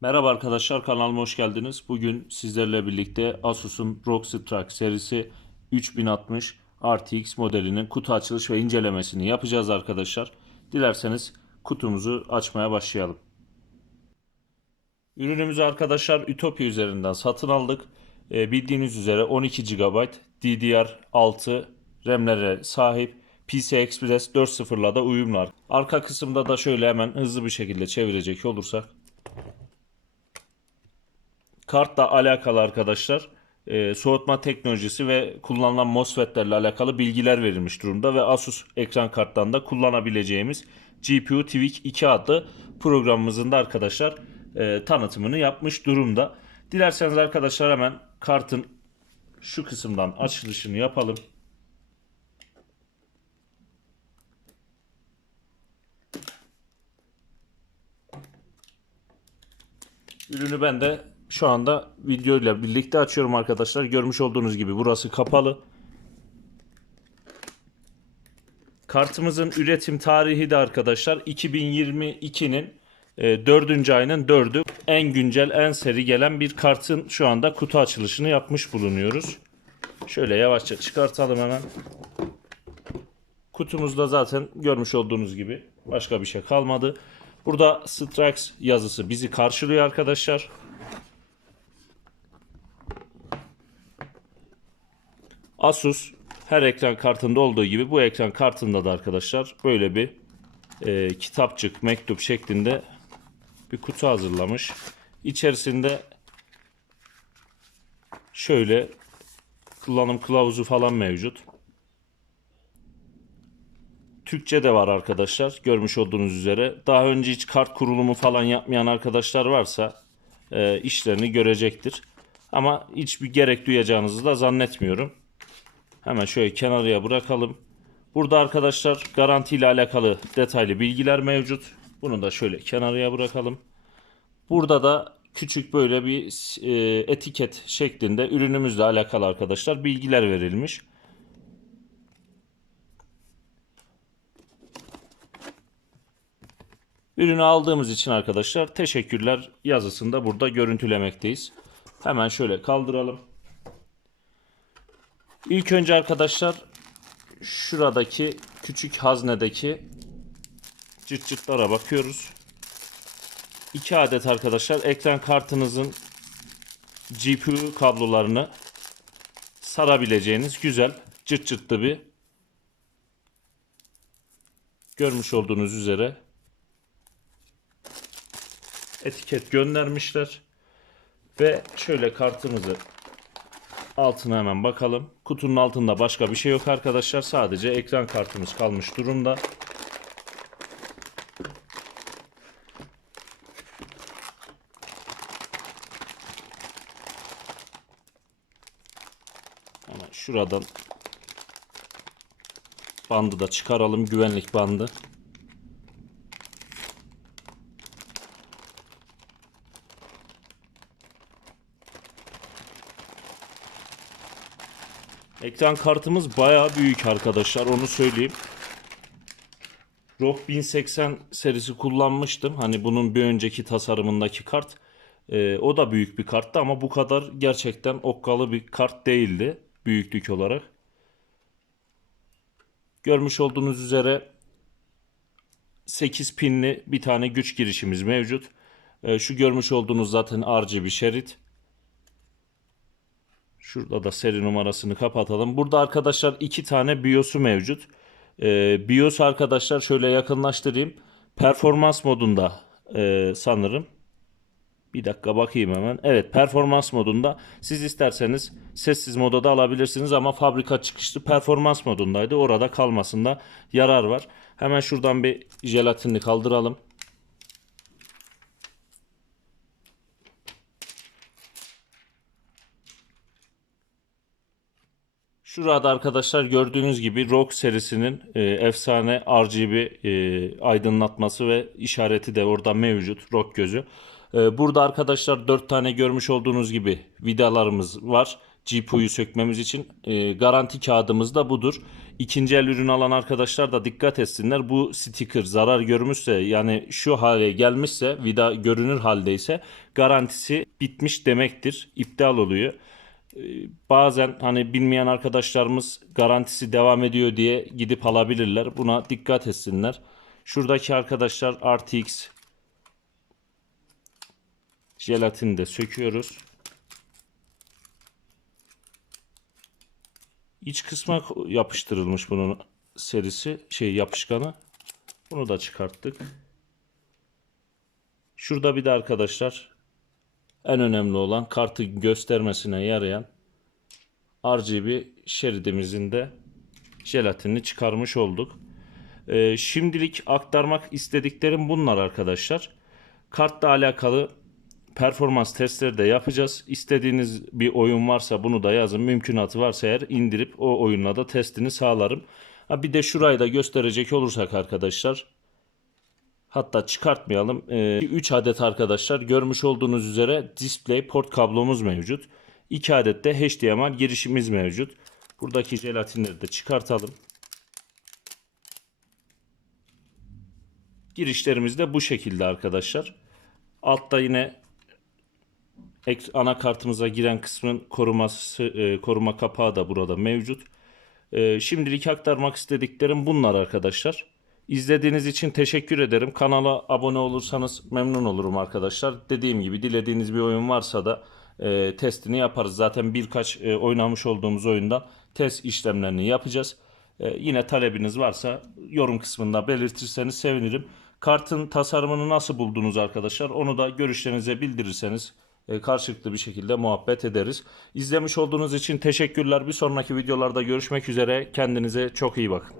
Merhaba arkadaşlar kanalıma hoş geldiniz. Bugün sizlerle birlikte Asus'un ROG Strike serisi 3060 RTX modelinin kutu açılış ve incelemesini yapacağız arkadaşlar. Dilerseniz kutumuzu açmaya başlayalım. Ürünümüzü arkadaşlar Ütopya üzerinden satın aldık. Ee, bildiğiniz üzere 12 GB DDR6 RAM'lere sahip PC Express 4.0'la da uyumlu. Arka kısımda da şöyle hemen hızlı bir şekilde çevirecek olursak kartla alakalı arkadaşlar e, soğutma teknolojisi ve kullanılan MOSFET'lerle alakalı bilgiler verilmiş durumda ve Asus ekran karttan da kullanabileceğimiz GPU Tweak 2 adlı programımızın da arkadaşlar e, tanıtımını yapmış durumda. Dilerseniz arkadaşlar hemen kartın şu kısımdan açılışını yapalım. Ürünü ben de şu anda video ile birlikte açıyorum arkadaşlar. Görmüş olduğunuz gibi burası kapalı. Kartımızın üretim tarihi de arkadaşlar 2022'nin 4. ayının 4'ü. En güncel, en seri gelen bir kartın şu anda kutu açılışını yapmış bulunuyoruz. Şöyle yavaşça çıkartalım hemen. Kutumuzda zaten görmüş olduğunuz gibi başka bir şey kalmadı. Burada Strix yazısı bizi karşılıyor arkadaşlar. Asus her ekran kartında olduğu gibi bu ekran kartında da arkadaşlar böyle bir e, kitapçık, mektup şeklinde bir kutu hazırlamış. İçerisinde şöyle kullanım kılavuzu falan mevcut. Türkçe de var arkadaşlar. Görmüş olduğunuz üzere. Daha önce hiç kart kurulumu falan yapmayan arkadaşlar varsa e, işlerini görecektir. Ama hiçbir gerek duyacağınızı da zannetmiyorum. Hemen şöyle kenarıya bırakalım. Burada arkadaşlar garanti ile alakalı detaylı bilgiler mevcut. Bunu da şöyle kenarıya bırakalım. Burada da küçük böyle bir e, etiket şeklinde ürünümüzle alakalı arkadaşlar bilgiler verilmiş. Ürünü aldığımız için arkadaşlar teşekkürler yazısını da burada görüntülemekteyiz. Hemen şöyle kaldıralım. İlk önce arkadaşlar şuradaki küçük haznedeki cırt cırtlara bakıyoruz. 2 adet arkadaşlar ekran kartınızın GPU kablolarını sarabileceğiniz güzel cırt cırtlı bir görmüş olduğunuz üzere etiket göndermişler. Ve şöyle kartımızı altına hemen bakalım. Kutunun altında başka bir şey yok arkadaşlar. Sadece ekran kartımız kalmış durumda. Hemen şuradan bandı da çıkaralım. Güvenlik bandı. Ekran kartımız bayağı büyük arkadaşlar onu söyleyeyim. ROG 1080 serisi kullanmıştım. Hani bunun bir önceki tasarımındaki kart. Ee, o da büyük bir karttı ama bu kadar gerçekten okkalı bir kart değildi büyüklük olarak. Görmüş olduğunuz üzere 8 pinli bir tane güç girişimiz mevcut. Ee, şu görmüş olduğunuz zaten RGB şerit. Şurada da seri numarasını kapatalım. Burada arkadaşlar iki tane BIOS'u mevcut. Ee, BIOS arkadaşlar şöyle yakınlaştırayım. Performans modunda e, sanırım. Bir dakika bakayım hemen. Evet performans modunda. Siz isterseniz sessiz moda da alabilirsiniz ama fabrika çıkışlı performans modundaydı. Orada kalmasında yarar var. Hemen şuradan bir jelatinini kaldıralım. Şurada arkadaşlar gördüğünüz gibi ROG serisinin e, efsane RGB e, aydınlatması ve işareti de orada mevcut ROG gözü. E, burada arkadaşlar 4 tane görmüş olduğunuz gibi vidalarımız var. GPU'yu sökmemiz için e, garanti kağıdımız da budur. İkinci el ürün alan arkadaşlar da dikkat etsinler. Bu sticker zarar görmüşse yani şu hale gelmişse vida görünür haldeyse garantisi bitmiş demektir. İptal oluyor. E, bazen hani bilmeyen arkadaşlarımız garantisi devam ediyor diye gidip alabilirler. Buna dikkat etsinler. Şuradaki arkadaşlar RTX jelatini de söküyoruz. İç kısma yapıştırılmış bunun serisi şey yapışkanı. Bunu da çıkarttık. Şurada bir de arkadaşlar en önemli olan kartı göstermesine yarayan RGB şeridimizin de jelatinini çıkarmış olduk. Ee, şimdilik aktarmak istediklerim bunlar arkadaşlar. Kartla alakalı performans testleri de yapacağız. İstediğiniz bir oyun varsa bunu da yazın. Mümkünatı varsa eğer indirip o oyunla da testini sağlarım. Ha bir de şurayı da gösterecek olursak arkadaşlar. Hatta çıkartmayalım. 3 adet arkadaşlar görmüş olduğunuz üzere display port kablomuz mevcut. 2 adet de HDMI girişimiz mevcut. Buradaki jelatinleri de çıkartalım. Girişlerimiz de bu şekilde arkadaşlar. Altta yine anakartımıza giren kısmın koruması e, koruma kapağı da burada mevcut. E, şimdilik aktarmak istediklerim bunlar arkadaşlar. İzlediğiniz için teşekkür ederim. Kanala abone olursanız memnun olurum arkadaşlar. Dediğim gibi dilediğiniz bir oyun varsa da e, testini yaparız. Zaten birkaç e, oynamış olduğumuz oyundan test işlemlerini yapacağız. E, yine talebiniz varsa yorum kısmında belirtirseniz sevinirim. Kartın tasarımını nasıl buldunuz arkadaşlar? Onu da görüşlerinize bildirirseniz e, karşılıklı bir şekilde muhabbet ederiz. İzlemiş olduğunuz için teşekkürler. Bir sonraki videolarda görüşmek üzere. Kendinize çok iyi bakın.